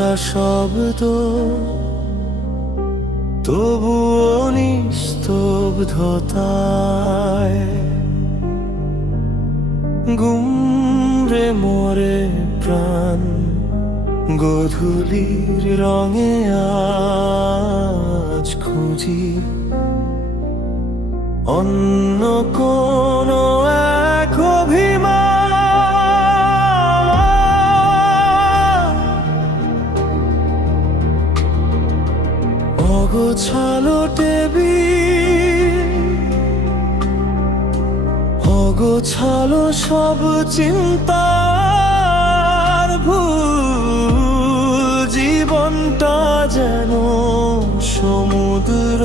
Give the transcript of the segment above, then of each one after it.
ভরা শব্দ, তবুও নিস্তব্ধতায় গুমরে মরে প্রাণ। গোধূলির রঙে আজ খুঁজি অন্য কোনো এক অভিমান। অগোছালো টেবিল, অগোছালো সব চিন্তার ভুল। জীবনটা যেন সমুদ্র,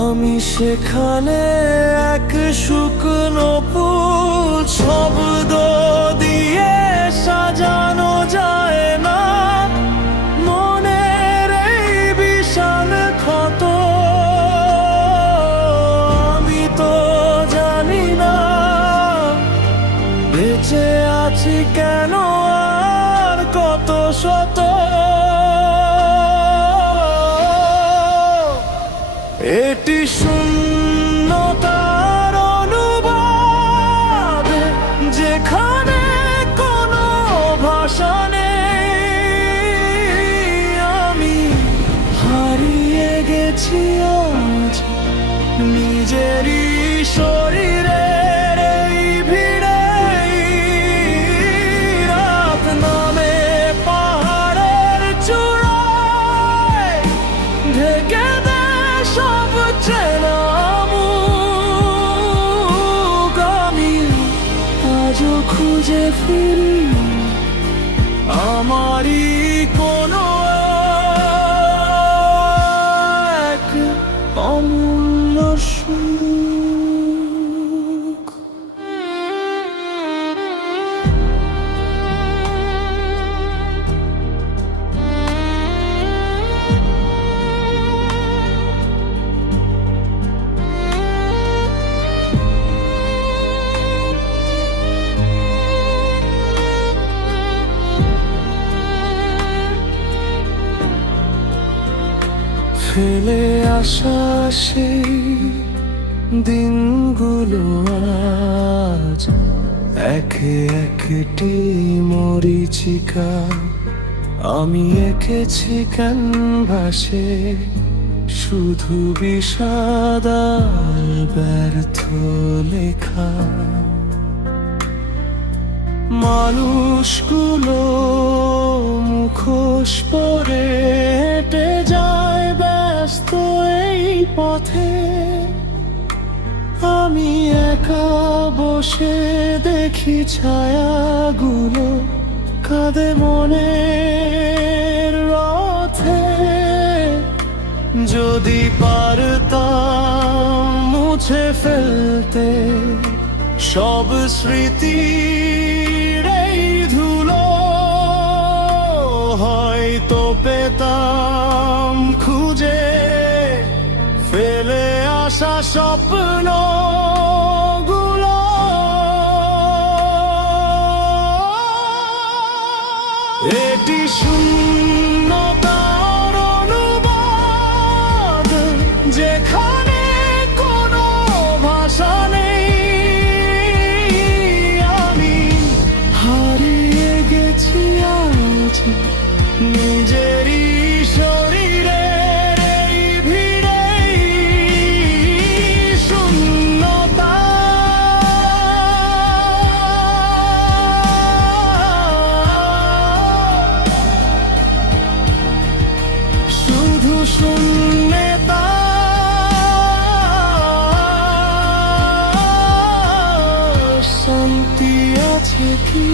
আমি সেখানে এক শুকনো ফুল। শব্দ দিয়ে সাজানো যায় না মনের এই বিশাল ক্ষত। আমি তো জানি না বেঁচে আছি কেন আর কত শত। এটি শূন্যতার অনুবাদ, যেখানে কোনো ভাষা নেই। আমি হারিয়ে গেছি আজ নিজেরই শরীরের এই ভিড়ে। রাত নামে পাহাড়ের চূড়ায়, ঢেকে সব চেনা মুখ। আমি আজও খুঁজে ফিরি আমারই কোনো এক অমূল্য সুখ। ফেলে আসা সেই দিনগুলো আজ একে একটি মরীচিকা। আমি এঁকেছি ক্যানভাসে শুধু বিষাদ আর ব্যর্থ লেখা। মানুষগুলো মুখোশ পরে হেঁটে যায় ব্যস্ত এই পথে। আমি একা বসে দেখি ছায়াগুলো কাঁদে মনের রথে। যদি পারতাম মুছে ফেলতে সব স্মৃতির এই ধুলো, হয়তো পেতাম খুঁজে ফেলে আসা স্বপ্নগুলো। এটি শূন্যতার অনুবাদ, যেখানে কোনো ভাষা নেই। আমি হারিয়ে গেছি আজ নিজেরই শরীরের এই ভিড়ে। শূন্যতা শুধু শূন্যতা, শান্তি আছে কি?